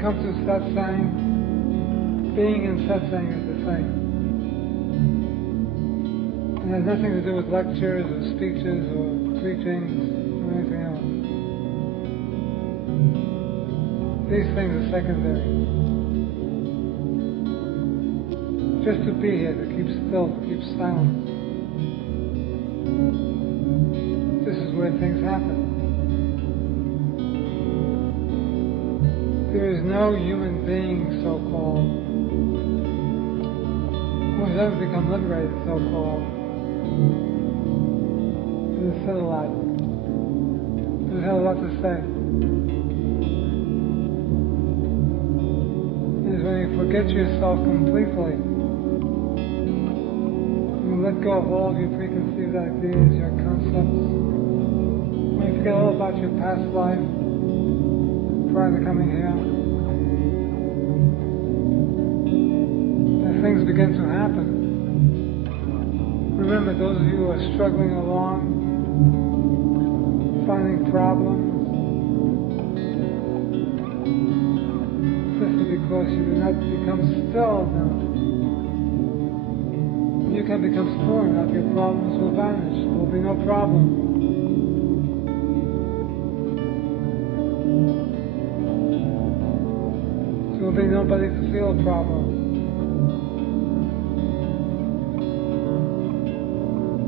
come to satsang, being in satsang is the same. It has nothing to do with lectures or speeches or preachings or anything else. These things are secondary. Just to be here, to keep still, to keep silent. This is where things happen. There is no human being, so-called, who has ever become liberated, so-called. There's said a lot. There's had a lot to say. It is when you forget yourself completely, you let go of all of your preconceived ideas, your concepts, when you forget all about your past life, prior to coming here, and things begin to happen. Remember, those of you who are struggling along, finding problems, this is because you do not become still enough. When you can become still enough, your problems will vanish. There will be no problem. There will be nobody to feel a problem.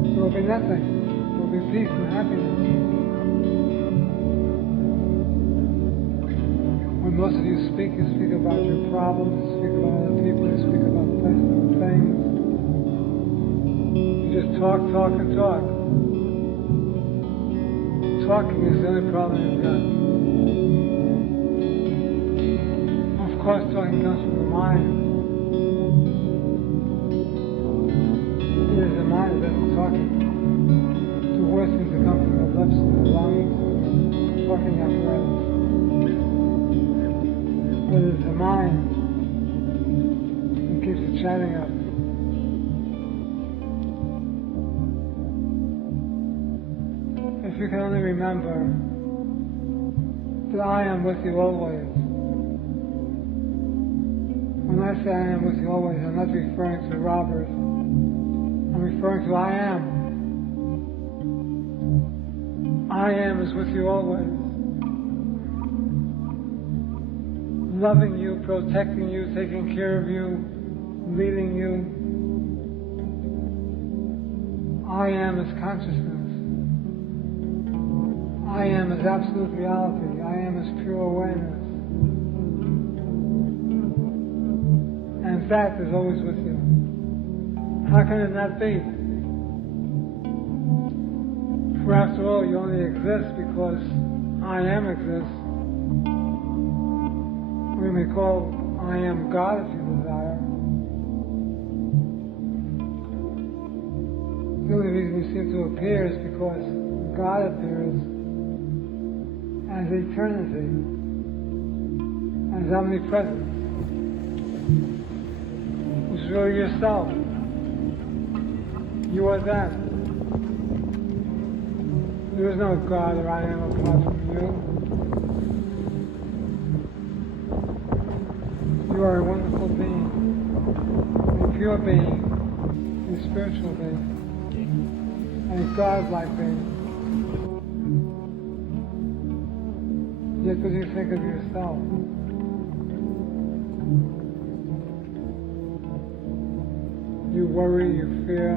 There will be nothing. There will be peace and happiness. When most of you speak about your problems, you speak about other people, you speak about places and things. You just talk, and talk. Talking is the only problem you've got. Of course, talking comes from the mind. It is the mind that is talking. The words seem to come from the lips and the lungs, talking apparatus. But it is the mind that keeps it chatting up. If you can only remember that I am with you always. When I say I am with you always, I'm not referring to robbers. I'm referring to I am. I am is with you always. Loving you, protecting you, taking care of you, leading you. I am is consciousness. I am is absolute reality. I am is pure awareness. And that is always with you. How can it not be? For after all, you only exist because I am exists. We may call I am God if you desire. The only reason you seem to appear is because God appears as eternity, as omnipresence, which is really yourself. You are that. There is no God or I am apart from you. You are a wonderful being, a pure being, a spiritual being, a God-like being. Yet what do you think of yourself? You worry, you fear,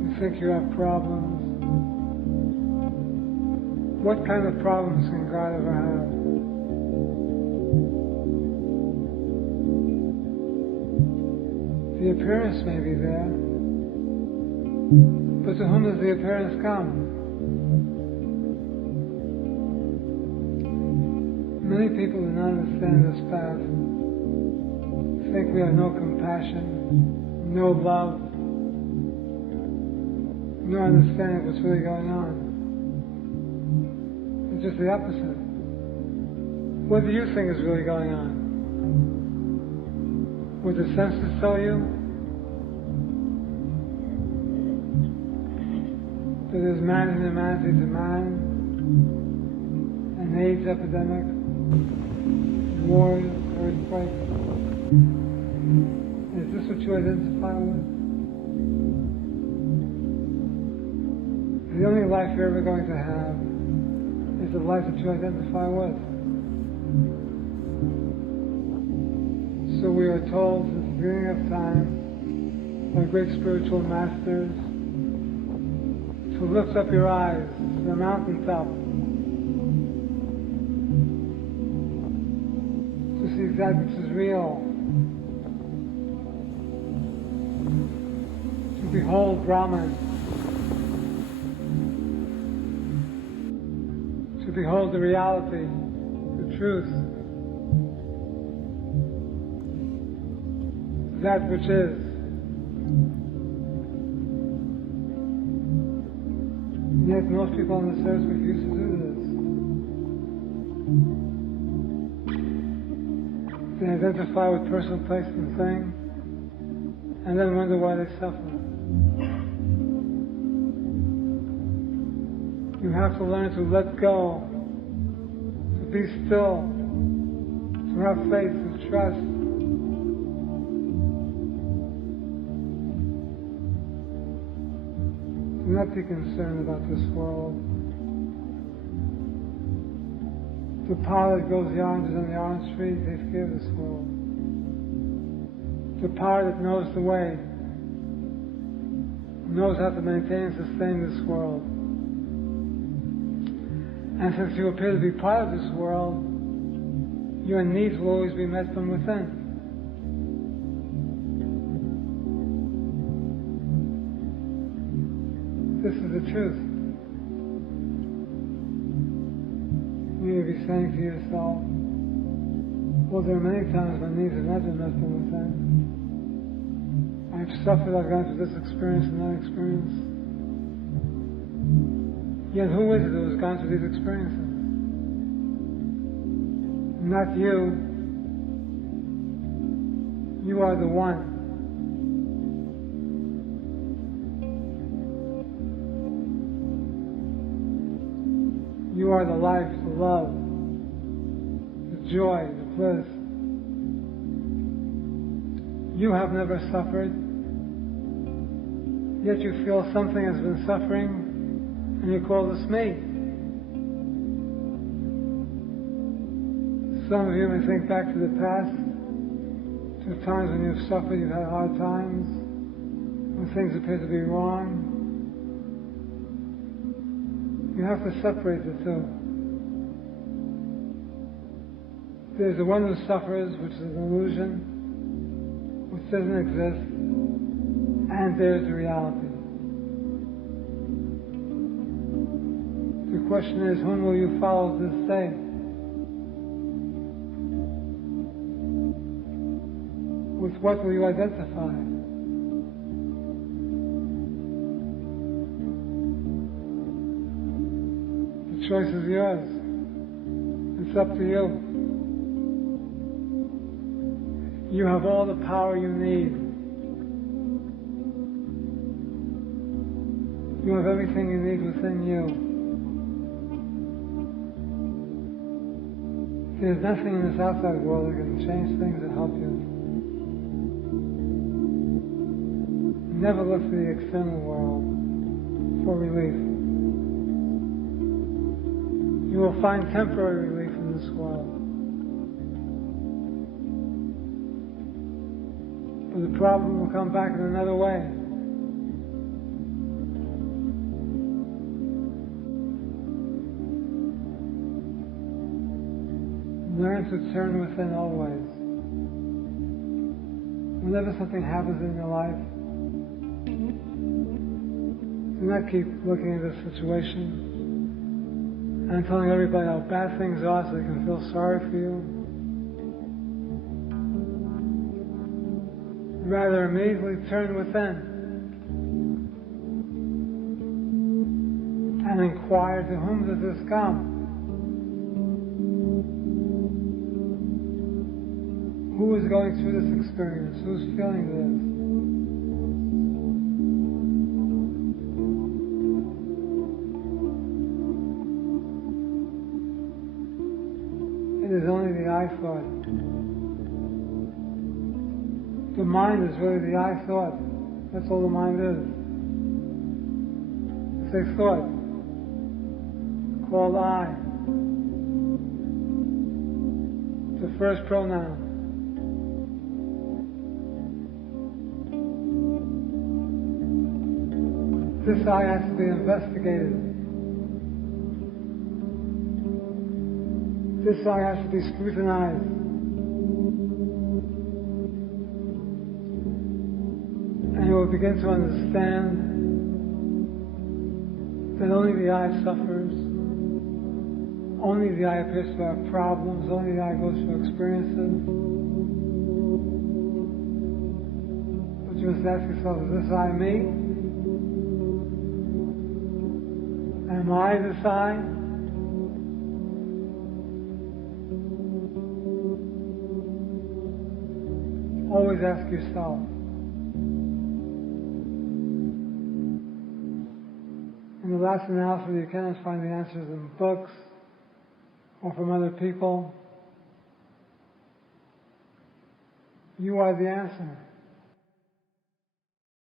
you think you have problems. What kind of problems can God ever have? The appearance may be there, but to whom does the appearance come? Many people do not understand this path. Think we have no compassion, no love, no understanding of what's really going on. It's just the opposite. What do you think is really going on? What the senses tell you? That there's man and humanity to man, an AIDS epidemic, wars, earthquakes. Is this what you identify with? The only life you're ever going to have is the life that you identify with. So we are told since the beginning of time by great spiritual masters to lift up your eyes to the mountaintop to see exactly which is real, to behold Brahman, to behold the reality, the truth, that which is. Yet most people on this earth refuse to do this. They identify with person, place, and thing, and then wonder why they suffer. You have to learn to let go, to be still, to have faith, to trust. Do not be concerned about this world. The power that grows the oranges on the orange tree takes care of this world. The power that knows the way, knows how to maintain and sustain this world. And since you appear to be part of this world, your needs will always be met from within. This is the truth. You may be saying to yourself, well, there are many times when needs have not been met from within. I've suffered, I've gone through this experience and that experience. Yet who is it who has gone through these experiences? Not you. You are the one. You are the life, the love, the joy, the bliss. You have never suffered, yet you feel something has been suffering, and you call this me. Some of you may think back to the past, to times when you've suffered, you've had hard times, when things appear to be wrong. You have to separate the two. There's the one who suffers, which is an illusion, which doesn't exist, and there's the reality. The question is, whom will you follow this day? With what will you identify? The choice is yours. It's up to you. You have all the power you need. You have everything you need within you. There's nothing in this outside world that can change things that help you. Never look to the external world for relief. You will find temporary relief in this world. But the problem will come back in another way. Learn to turn within always. Whenever something happens in your life, do not keep looking at the situation and telling everybody how bad things are so they can feel sorry for you. Rather, immediately turn within and inquire, to whom does this come? Who is going through this experience? Who's feeling this? It is I thought. The mind is really the I thought. That's all the mind is. It's a thought called I. The first pronoun. This I has to be investigated. This I has to be scrutinized. And you will begin to understand that only the I suffers, only the I appears to have problems, only the I goes through experiences. But you must ask yourself, is this I me? Am I this I? Always ask yourself. In the last analysis, you cannot find the answers in books or from other people. You are the answer.